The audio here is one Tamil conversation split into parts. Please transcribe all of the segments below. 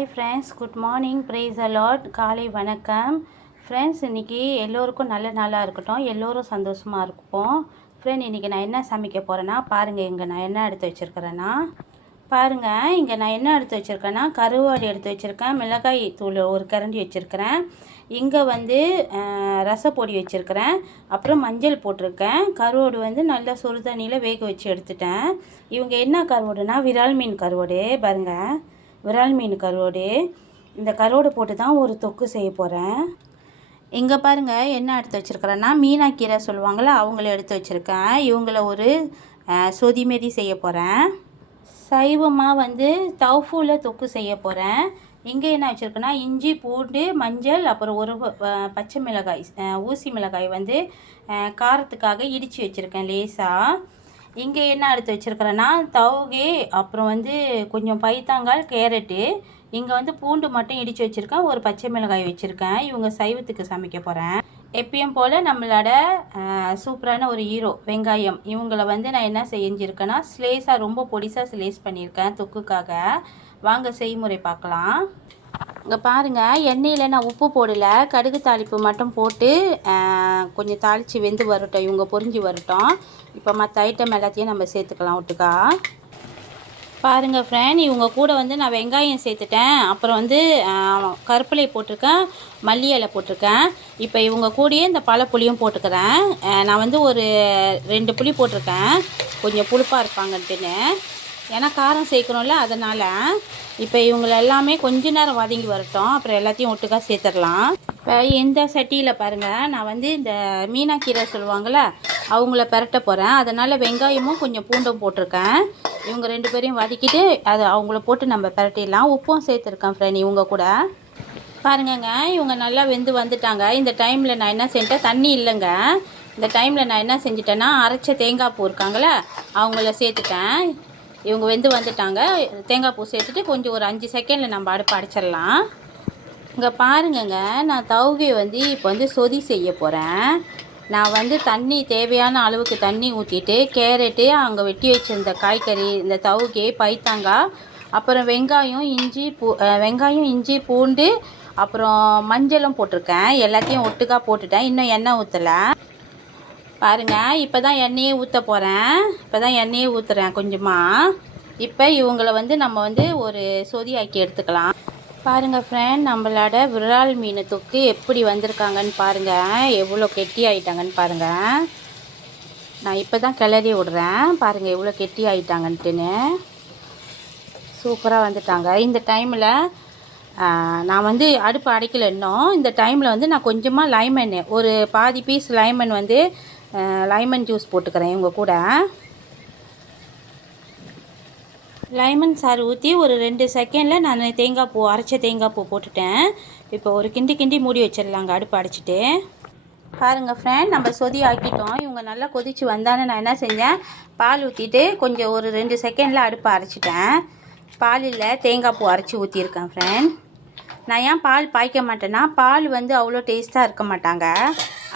Hi friends, good morning, praise the lord. காலை வணக்கம் ஃப்ரெண்ட்ஸ். இன்றைக்கி எல்லோருக்கும் நல்ல நாளாக இருக்கட்டும், எல்லோரும் சந்தோஷமாக இருப்போம். ஃப்ரெண்ட், இன்றைக்கி நான் என்ன சமைக்க போகிறேன்னா பாருங்கள். இங்கே நான் என்ன எடுத்து வச்சுருக்கிறேன்னா பாருங்கள். இங்கே நான் என்ன எடுத்து வச்சுருக்கேன்னா கருவாடு எடுத்து வச்சுருக்கேன், மிளகாய் தூள் ஒரு கரண்டி வச்சுருக்கிறேன், இங்கே வந்து ரசப்பொடி வச்சுருக்கிறேன், அப்புறம் மஞ்சள் போட்டிருக்கேன். கருவாடு வந்து நல்லா சுடு தண்ணியில் வேக வச்சு எடுத்துட்டேன். இவங்க என்ன கருவாடுனா விரால் மீன் கருவாடு. பாருங்கள், விரால் மீன் கருவாடு. இந்த கருவாடு போட்டு தான் ஒரு தொக்கு செய்ய போகிறேன். இங்கே பாருங்கள் என்ன எடுத்து வச்சுருக்கிறேன்னா மீனாக்கீரை சொல்லுவாங்களே, அவங்கள எடுத்து வச்சுருக்கேன். இவங்கள ஒரு சொதி மாரி செய்ய போகிறேன். சைவமாக வந்து தவுஃபூவில் தொக்கு செய்ய போகிறேன். இங்கே என்ன வச்சுருக்கேன்னா இஞ்சி, பூண்டு, மஞ்சள், அப்புறம் ஒரு பச்சை மிளகாய், ஊசி மிளகாய் வந்து காரத்துக்காக இடித்து வச்சுருக்கேன் லேசாக. இங்கே என்ன எடுத்து வச்சுருக்கிறேன்னா தவுகை, அப்புறம் வந்து கொஞ்சம் பைத்தாங்கால், கேரட்டு, இங்கே வந்து பூண்டு மட்டும் இடித்து வச்சுருக்கேன், ஒரு பச்சை மிளகாய் வச்சுருக்கேன். இவங்க சைவத்துக்கு சமைக்க போகிறேன். எப்பயும் போல் நம்மளோட சூப்பரான ஒரு ஹீரோ வெங்காயம். இவங்கள வந்து நான் என்ன செஞ்சுருக்கேன்னா ஸ்லேஸாக ரொம்ப பொடிசாக ஸ்லேஸ் பண்ணியிருக்கேன் தொக்குக்காக. வாங்க செய்முறை பார்க்கலாம். இங்கே பாருங்கள், எண்ணெயில் நான் உப்பு போடலை, கடுகு தாளிப்பு மட்டும் போட்டு கொஞ்சம் தாளித்து வெந்து வரட்டும், இவங்க பொரிஞ்சு வரட்டும். இப்போ மற்ற ஐட்டம் எல்லாத்தையும் நம்ம சேர்த்துக்கலாம் ஒட்டுக்கா. பாருங்கள் ஃப்ரெண்ட், இவங்க கூட வந்து நான் வெங்காயம் சேர்த்துட்டேன், அப்புறம் வந்து கருப்பிலை போட்டிருக்கேன், மல்லி இலை போட்டிருக்கேன். இப்போ இவங்க கூடயே இந்த பழப்புளியும் போட்டுக்கிறேன். நான் வந்து ஒரு 2 புளி போட்டிருக்கேன், கொஞ்சம் புளிப்பாக இருப்பாங்கன்ட்டுன்னு, ஏன்னா காரம் சேர்க்கணும்ல, அதனால். இப்போ இவங்கள எல்லாமே கொஞ்ச நேரம் வதங்கி வரட்டும், அப்புறம் எல்லாத்தையும் ஒட்டுக்கா சேர்த்துடலாம். இப்போ இந்த சட்டியில் பாருங்கள், நான் வந்து இந்த மீனாக்கீரை சொல்லுவாங்கள்ல, அவங்கள பெரட்ட போகிறேன். அதனால் வெங்காயமும் கொஞ்சம் பூண்டும் போட்டிருக்கேன். இவங்க 2 பேரையும் வதக்கிட்டு அதை அவங்கள போட்டு நம்ம பெரட்டிடலாம். உப்பும் சேர்த்துருக்கேன் ஃப்ரெண்ட் இவங்க கூட. பாருங்கங்க, இவங்க நல்லா வெந்து வந்துட்டாங்க. இந்த டைமில் நான் என்ன செஞ்சிட்டேன், தண்ணி இல்லைங்க. இந்த டைமில் நான் என்ன செஞ்சிட்டேன்னா அரைச்ச தேங்காய் பூ இருக்காங்களே, அவங்கள சேர்த்துட்டேன். இவங்க வெந்து வந்துட்டாங்க. தேங்காய் பூ சேர்த்துட்டு கொஞ்சம் ஒரு 5 செகண்டில் நம்ம அடுப்பு அடைச்சிடலாம். இங்கே பாருங்கங்க, நான் தவுகை வந்து இப்போ வந்து சொதி செய்ய போகிறேன். நான் வந்து தண்ணி தேவையான அளவுக்கு தண்ணி ஊற்றிட்டு, கேரட்டு, அங்கே வெட்டி வச்சுருந்த காய்கறி, இந்த தவுகை, பைத்தாங்காய், அப்புறம் வெங்காயம், இஞ்சி, பூண்டு, அப்புறம் மஞ்சளும் போட்டிருக்கேன். எல்லாத்தையும் ஒட்டுக்கா போட்டுட்டேன். இன்னும் எண்ணெய் ஊற்றலை. பாருங்கள், இப்போ தான் எண்ணெயே ஊற்ற போகிறேன். இப்போ தான் எண்ணெயே ஊற்றுறேன் கொஞ்சமாக. இப்போ இவங்கள வந்து நம்ம வந்து ஒரு சொதி ஆக்கி எடுத்துக்கலாம். பாருங்கள் ஃப்ரெண்ட், நம்மளோட விரால் மீன் தொக்கு எப்படி வந்திருக்காங்கன்னு பாருங்கள், எவ்வளோ கெட்டி ஆகிட்டாங்கன்னு பாருங்கள். நான் இப்போ தான் கிளறி விடுறேன். பாருங்கள் எவ்வளோ கெட்டி ஆகிட்டாங்கன்ட்டுன்னு. சூப்பராக வந்துட்டாங்க. இந்த டைமில் நான் வந்து அடுப்பு அடைக்கல இன்னும். இந்த டைமில் வந்து நான் கொஞ்சமாக லைமன், ஒரு பாதி பீஸ் லைமன் வந்து லைமன் ஜூஸ் போட்டுக்கிறேன். இவங்க கூட லைமன் சாறு ஊற்றி ஒரு 2 செகண்டில் நான் அரைச்ச தேங்காய் பூ போட்டுட்டேன். இப்போ ஒரு கிண்டி மூடி வச்சிடலாங்க அடுப்பு அடைச்சிட்டு. பாருங்கள் ஃப்ரெண்ட், நம்ம சொதி ஆக்கிட்டோம். இவங்க நல்லா கொதித்து வந்தானே நான் என்ன செஞ்சேன், பால் ஊற்றிட்டு கொஞ்சம் ஒரு 2 செகண்டில் அடுப்பை அரைச்சிட்டேன். பாலில் தேங்காய் பூ அரைச்சி ஊற்றியிருக்கேன் ஃப்ரெண்ட். நான் ஏன் பால் பாய்க்க மாட்டேன்னா, பால் வந்து அவ்வளோ டேஸ்ட்டாக இருக்க மாட்டாங்க.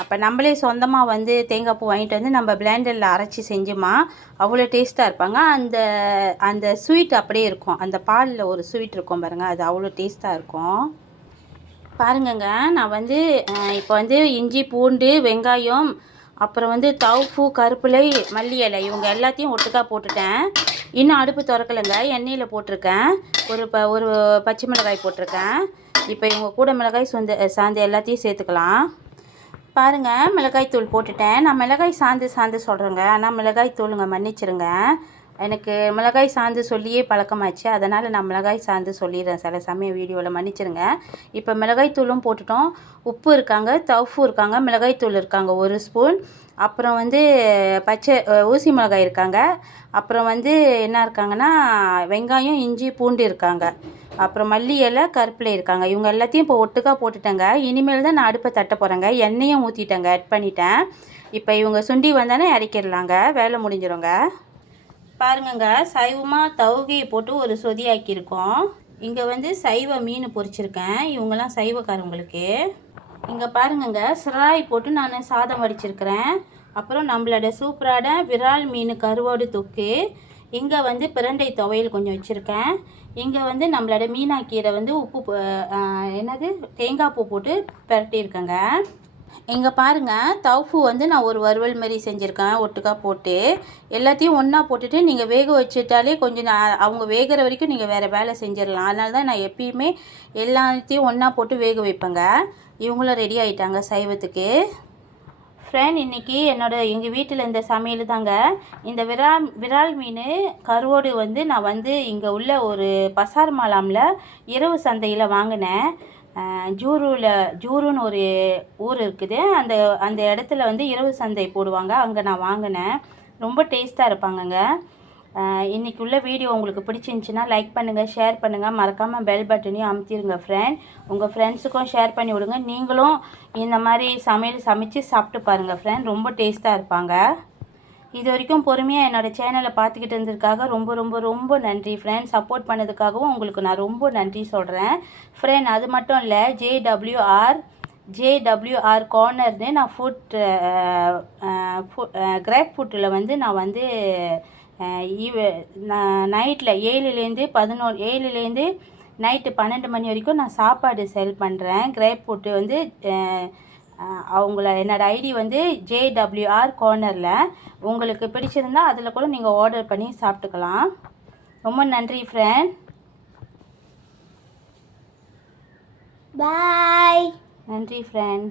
அப்போ நம்மளே சொந்தமாக வந்து தேங்காய் பூ வாங்கிட்டு வந்து நம்ம பிளெண்டரில் அரைச்சி செஞ்சோமா அவ்வளோ டேஸ்ட்டாக இருப்பாங்க. அந்த ஸ்வீட் அப்படியே இருக்கும். அந்த பாலில் ஒரு ஸ்வீட் இருக்கும் பாருங்கள், அது அவ்வளோ டேஸ்ட்டாக இருக்கும். பாருங்கங்க, நான் வந்து இப்போ வந்து இஞ்சி, பூண்டு, வெங்காயம், அப்புறம் வந்து தவுஃபு, கருப்பிலை, மல்லி இலை, இவங்க எல்லாத்தையும் ஒட்டுக்கா போட்டுட்டேன். இன்னும் அடுப்பு திறக்கலைங்க, எண்ணெயில் போட்டிருக்கேன். ஒரு பச்சை மிளகாய் போட்டிருக்கேன். இப்போ இவங்க கூட மிளகாய் சாந்து எல்லாத்தையும் சேர்த்துக்கலாம். பாருங்கள், மிளகாய் தூள் போட்டுட்டேன். நான் மிளகாய் சாந்து சொல்கிறேங்க, ஆனால் மிளகாய் தூளுங்க, மன்னிச்சிருங்க. எனக்கு மிளகாய் சாந்து சொல்லியே பழக்கமாச்சு, அதனால் நான் மிளகாய் சாந்து சொல்லிடுறேன் சில சமயம் வீடியோவில், மன்னிச்சிருங்க. இப்போ மிளகாய் தூளும் போட்டுட்டோம். உப்பு இருக்காங்க, தவுஃபு இருக்காங்க, மிளகாய் தூள் இருக்காங்க 1 ஸ்பூன், அப்புறம் வந்து ஊசி மிளகாய் இருக்காங்க, அப்புறம் வந்து என்ன இருக்காங்கன்னா வெங்காயம், இஞ்சி, பூண்டு இருக்காங்க, அப்புறம் மல்லி இலை, கருப்பிலை இருக்காங்க. இவங்க எல்லாத்தையும் இப்போ ஒட்டுக்கா போட்டுட்டேங்க. இனிமேல் தான் நான் அடுப்பை தட்ட போகிறேங்க. எண்ணெயும் ஊற்றிட்டேங்க, ஆட் பண்ணிட்டேன். இப்போ இவங்க சுண்டி வந்தானே இறக்கிடலாங்க, வேலை முடிஞ்சிருங்க. பாருங்கங்க, சைவமாக தவுகையை போட்டு ஒரு சொதி ஆக்கியிருக்கோம். இங்கே வந்து சைவ மீன் பொரிச்சிருக்கேன். இவங்கெல்லாம் சைவக்காரங்களுக்கு. இங்கே பாருங்கங்க, சிராய் போட்டு நான் சாதம் வடிச்சிருக்கிறேன். அப்புறம் நம்மளோட சூப்பரான விரால் மீன் கருவாடு தொக்கு. இங்கே வந்து பிரண்டை துவையல் கொஞ்சம் வச்சுருக்கேன். இங்கே வந்து நம்மளோட மீனாக்கீரை வந்து தேங்காய் பூ போட்டு பிரட்டியிருக்கேங்க. இங்கே பாருங்கள், தவுஃபு வந்து நான் ஒரு வறுவல் மாதிரி செஞ்சுருக்கேன். ஒட்டுக்கா போட்டு எல்லாத்தையும் ஒன்றா போட்டுட்டு நீங்கள் வேக வச்சுட்டாலே கொஞ்சம் அவங்க வேகிற வரைக்கும் நீங்கள் வேறு வேலை செஞ்சிடலாம். அதனால தான் நான் எப்பயுமே எல்லாத்தையும் ஒன்றா போட்டு வேக வைப்பேங்க. இவங்களும் ரெடி ஆகிட்டாங்க சைவத்துக்கு. ஃப்ரெண்ட், இன்றைக்கி எங்கள் வீட்டில் இந்த சமையல் தாங்க. இந்த விரால் மீன் கருவோடு வந்து நான் வந்து இங்கே உள்ள ஒரு பசார் மாலாமில் இரவு சந்தையில் வாங்கினேன். ஜூருன்னு ஒரு ஊர் இருக்குது. அந்த இடத்துல வந்து இரவு சந்தை போடுவாங்க. அங்கே நான் வாங்கினேன். ரொம்ப டேஸ்ட்டாக இருப்பாங்கங்க. இன்றைக்கி உள்ள வீடியோ உங்களுக்கு பிடிச்சிருந்துச்சின்னா லைக் பண்ணுங்கள், ஷேர் பண்ணுங்கள், மறக்காமல் பெல் பட்டனையும் அமுத்திடுங்க ஃப்ரெண்ட். உங்கள் ஃப்ரெண்ட்ஸுக்கும் ஷேர் பண்ணி விடுங்க. நீங்களும் இந்த மாதிரி சமையல் சமைச்சு சாப்பிட்டு பாருங்கள் ஃப்ரெண்ட். ரொம்ப டேஸ்ட்டாக இருப்பாங்க. இது வரைக்கும் பொறுமையாக என்னோடய சேனலை பார்த்துக்கிட்டு இருந்ததுக்காக ரொம்ப ரொம்ப ரொம்ப நன்றி ஃப்ரெண்ட். சப்போர்ட் பண்ணதுக்காகவும் உங்களுக்கு நான் ரொம்ப நன்றி சொல்கிறேன் ஃப்ரெண்ட். அது மட்டும் இல்லை, ஜேடபிள்யூஆர் கார்னர்னு நான் கிரேப் ஃபுட்டில் வந்து நான் வந்து நைட்டில் 7லேருந்து நைட்டு 12 மணி வரைக்கும் நான் சாப்பாடு செல் பண்ணுறேன். கிரேப் ஃபுட்டு வந்து என்னோடய ஐடி வந்து ஜேடபிள்யூஆர் கார்னரில். உங்களுக்கு பிடிச்சிருந்தா அதில் கூட நீங்கள் ஆர்டர் பண்ணி சாப்பிட்டுக்கலாம். ரொம்ப நன்றி ஃப்ரெண்ட். பாய். நன்றி ஃப்ரெண்ட்.